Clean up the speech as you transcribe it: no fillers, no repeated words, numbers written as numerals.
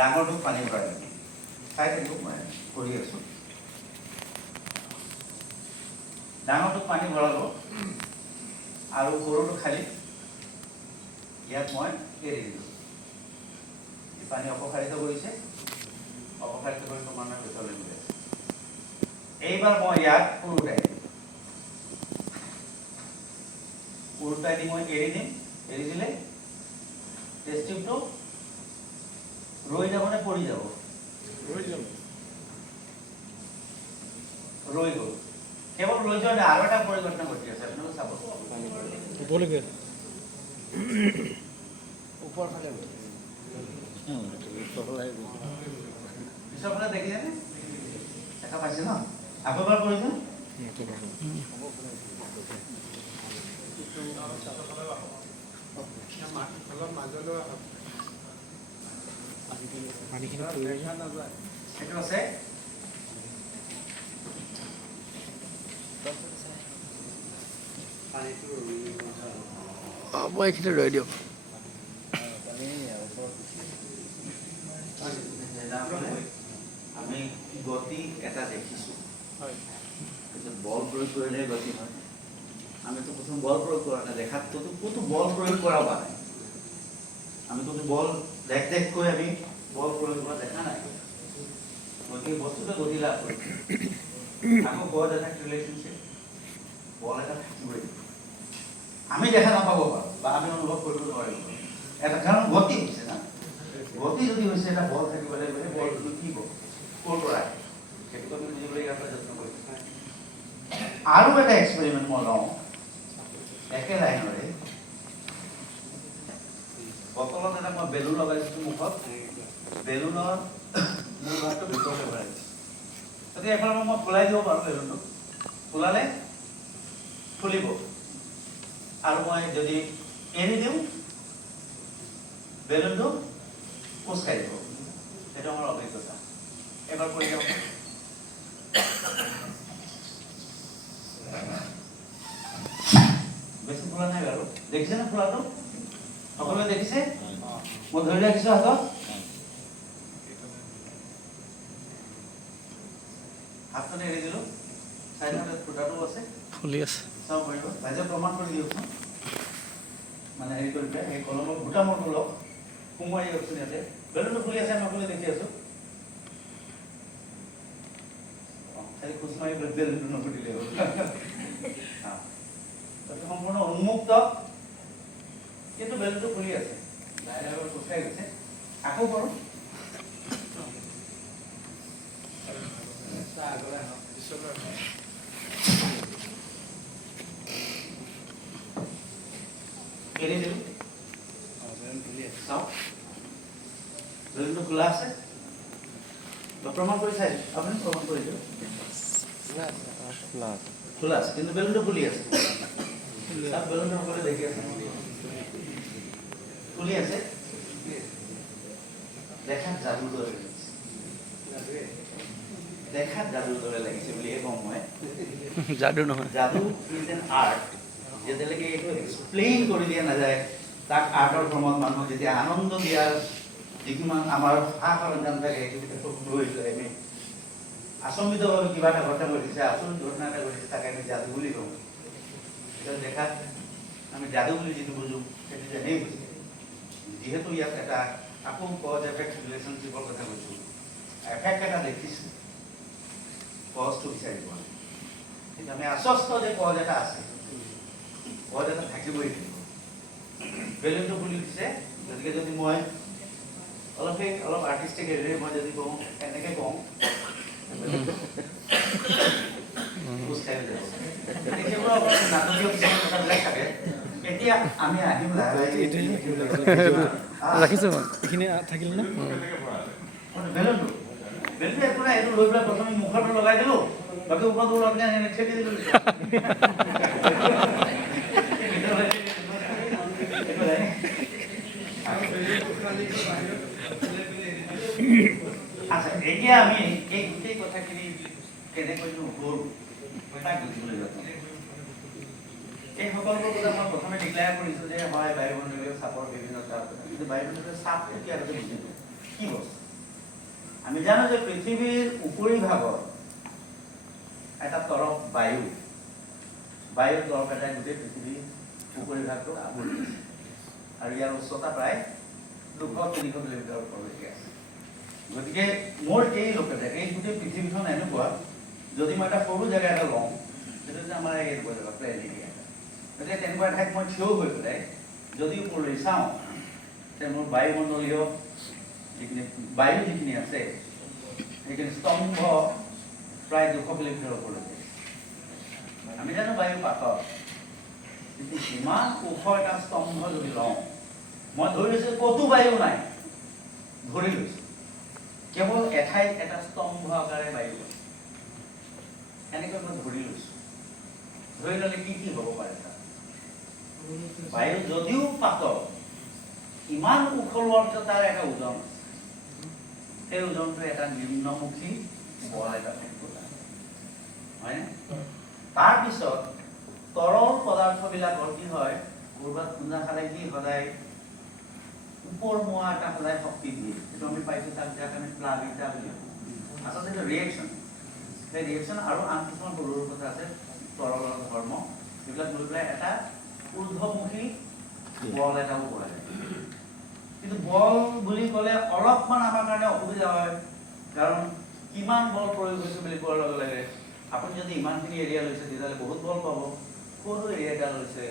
ডাঙৰটো পানী ভৰাই দিম। চাই থাকিব, মই কৰি আছোঁ। ডাঙৰটো পানী ভৰাব আৰু সৰুটো খালি ইয়াত মই এৰি দিলোঁ। পানী অপসাৰিত কৰিছে, অপসাৰিত কৰি ক্ৰমান্বয়ে ভিতৰলৈ গৈ আছে। এইবাৰ মই ইয়াত উৰুটাই দিম। উৰুটাই দি মই এৰি দিম। এৰি দিলে টেষ্ট টিউবটো ৰৈ যাব নে পৰি যাব? ৰৈ গ'ল। কেৱল ৰৈ যোৱা নাই, আৰু এটা পৰিঘটনা ঘটি আছে, আপোনালোকে চাব। পিছৰ ফালে দেখিছেনে? দেখা পাইছে ন? আকৌ এবাৰ কৰিছোঁ। সেইটো আছে। মই এইখিনি ৰৈ দিয়ক। আমি গতি এটা দেখিছোঁ, বল প্ৰয়োগ কৰিলে গতি হয়। আমিতো প্ৰথম বল প্ৰয়োগ কৰা নাই, দেখাততো ক'তো বল প্ৰয়োগ কৰা হোৱা নাই। আমি ক'তো বল দেখকৈ আমি বল প্ৰয়োগ কৰা দেখা নাই। গতিকে বস্তুটো গতি লাভ কৰিছে। আকৌ গড এটা ৰিলেশ্যনশ্বিপ, বল এটা থাকিবই। আমি দেখা নাপাব পাৰোঁ বা আমি অনুভৱ কৰিব নোৱাৰিব এটা, কাৰণ গতি হৈছে না। গতি যদি হৈছে এটা বল থাকিব লাগিব, সেই বলটো কি হ'ব, ক'ৰ পৰা সেইটো আমি বুজিবলৈ ইয়াৰ পৰা যত্ন কৰিছোঁ। আৰু এটা এক্সপেৰিমেণ্ট মই লওঁ, একে লাইনৰে বটলত এটা মই বেলুন লগাইছোঁ মুখত, বেলুনৰ মূল ভাগটো ভিতৰলৈ ভৰাই দিছোঁ। গতিকে এফালে মই ফুলাই দিব পাৰোঁ বেলুনটো, ফুলালে ফুলিব। আৰু মই যদি এৰি দিওঁ বেলুনটো কোচ খাই দিব। সেইটো আমাৰ অভিজ্ঞতা। এবাৰ কৰি দিয়ক। বেছি ফুলা নাই বাৰু, দেখিছেনে ফুলাটো? সকলোৱে দেখিছে? মই ধৰি ৰাখিছোঁ হাতত। হাতখনে এৰি দিলোঁ। চাইডতে ফুটাটো আছে, ফুলি আছে। চাব পাৰিব। বাইদেউ প্ৰমাণ কৰি দিয়কচোন। মানে হেৰি কৰি পেলাই সেই কলমৰ বুটামৰটো লওক, সোমোৱাই দিয়কচোন ইয়াতে। বেলুনটো ফুলি আছে, আমি সকলোৱে দেখি আছোঁ। খালি খোজ মাৰি বেলুনটো নুফুটিলে হ'ল। সম্পূৰ্ণ উন্মুক্ত, কিন্তু বেলুনটো ফুলি আছে। লাহে লাহে খোজ খাই গৈছে। আকৌ কৰোঁ। এৰি দিলোঁ। চাওক, বেলুনটো খোলা আছে। প্ৰমাণ কৰি চাই, আপুনি প্ৰমাণ কৰি দিয়ক। খোলা আছে, কিন্তু বেলুনটো ফুলি আছে। বেলুনটো সকলোৱে দেখি আছে, ফুলি আছে। দেখাত যাদুৰ দৰে লাগিছে, দেখাত যাদুৰ দৰে লাগিছে বুলিহে কওঁ মই। যাদু নহয়, যাদু ইজ এন আৰ্ট। যেতিয়ালৈকে এইটো এক্সপ্লেইন কৰি দিয়া নাযায়, তাক আৰ্টৰ ভ্ৰমত মানুহক যেতিয়া আনন্দ দিয়াৰ যিমান আমাৰ সা সৰঞ্জাম থাকে, সেইটো লৈ পেলাই আমি আচম্বিতভাৱে কিবা এটা ঘটনা ঘটিছে, আচৰিত ঘটনা এটা ঘটিছে, তাকে আমি যাদু বুলি কওঁ। এতিয়া দেখাত আমি যাদু বুলি যিটো বুজোঁ, সেইটো যেনেই বুজোঁ। যিহেতু ইয়াত এটা আকৌ কজ এফেক্ট ৰিলেশ্যনশ্বিপৰ কথা কৈছোঁ, এফেক্ট এটা দেখিছোঁ, কজটো বিচাৰি পোৱা নাই। কিন্তু আমি আশ্বস্ত যে কজ এটা আছে, কজ এটা থাকিবই লাগিব। বেলুনটো ফুলি উঠিছে, গতিকে যদি মই অলপ আৰ্টিষ্টিক হেৰিৰে মই যদি কওঁ, এনেকৈ কওঁ, খোজ খাই যাব। সেইবোৰ আপোনাৰ নাটকীয় কিছুমান কথাবিলাক থাকে। এতিয়া আমি আহিম লাহে লাহে ৰাখিছোঁ। এইখিনি থাকিল নে? বেলুনটো একো নাই, এইটো লৈ পেলাই প্ৰথমে মুখতো লগাই দিলোঁ, বাকী ওপৰটো আপুনি আনি ঠেলি দিলোঁ। আচ্ছা, এতিয়া আমি এই গোটেই কথাখিনি কেনেকৈ হ'ল তাক বুজিবলৈ যাওঁ। এই সকলোবোৰ কথা মই প্ৰথমে ডিক্লেয়াৰ কৰিছোঁ যে হয় বায়ুমণ্ডলীয় চাপৰ বিভিন্ন চাপ, কিন্তু বায়ুমণ্ডলীয় চাপটো কি আগতে বুজিলোঁ কি বস্তু। আমি জানো যে পৃথিৱীৰ উপৰিভাগত এটা তৰফ বায়ু বায়ুৰ তৰফ এটাই গোটেই পৃথিৱীৰ উপৰিভাগটো আৱৰি আছে আৰু ইয়াৰ উচ্চতা প্ৰায় 200-300 কিলোমিটাৰ ওপৰলৈকে আছে গতিকে মোৰ এই লোকেতে এই গোটেই পৃথিৱীখন এনেকুৱা যদি মই এটা সৰু জেগা এটা লওঁ সেইটো যে আমাৰ এই জেগা প্লেন এৰিয়া গতিকে তেনেকুৱা ঠাইত মই থিয় হৈ পেলাই যদি ওপৰলৈ চাওঁ তে মোৰ বায়ুমণ্ডলীয় যিখিনি বায়ু যিখিনি আছে সেইখিনি স্তম্ভ প্ৰায় 200 কিলোমিটাৰ ওপৰলৈকে আমি জানো বায়ু পাতল কিন্তু ইমান ওখ এটা স্তম্ভ যদি লওঁ মই ধৰি লৈছোঁ ক'তো বায়ু নাই ধৰি লৈছোঁ কেৱল এঠাইত এটা স্তম্ভ আকাৰে বায়ু আছে এনেকৈ মই ধৰি লৈছোঁ ধৰি ল'লে কি হ'ব পাৰে তাত বায়ু যদিও পাতল ইমান ওখ লোৱাৰ পিছত তাৰ এটা ওজন আছে সেই ওজনটো এটা নিম্নমুখী বল এটা হয়নে তাৰপিছত তৰল পদাৰ্থবিলাকৰ কি হয় ক'ৰবাত খুন্দা খালে কি সদায় ওপৰমুৱা এটা সদায় শক্তি দিয়ে এইটো আমি পাইছোঁ তাক যাক আমি প্লাবিতা বুলি আচলতে এইটো ৰিয়েকশ্যন সেই ৰিয়েকশ্যন আৰু আন কিছুমান সৰু সৰু কথা আছে তৰলৰ ধৰ্ম সেইবিলাক লৈ পেলাই এটা ঊৰ্ধ্বমুখী বল এটা ওপৰ আহে কিন্তু বল বুলি ক'লে অলপমান আমাৰ কাৰণে অসুবিধা হয় কাৰণ কিমান বল প্ৰয়োগ হৈছে বুলি কোৱাৰ লগে লগে আপুনি যদি ইমানখিনি এৰিয়া লৈছে তেতিয়াহ'লে বহুত বল পাব সৰু এৰিয়া এটা লৈছে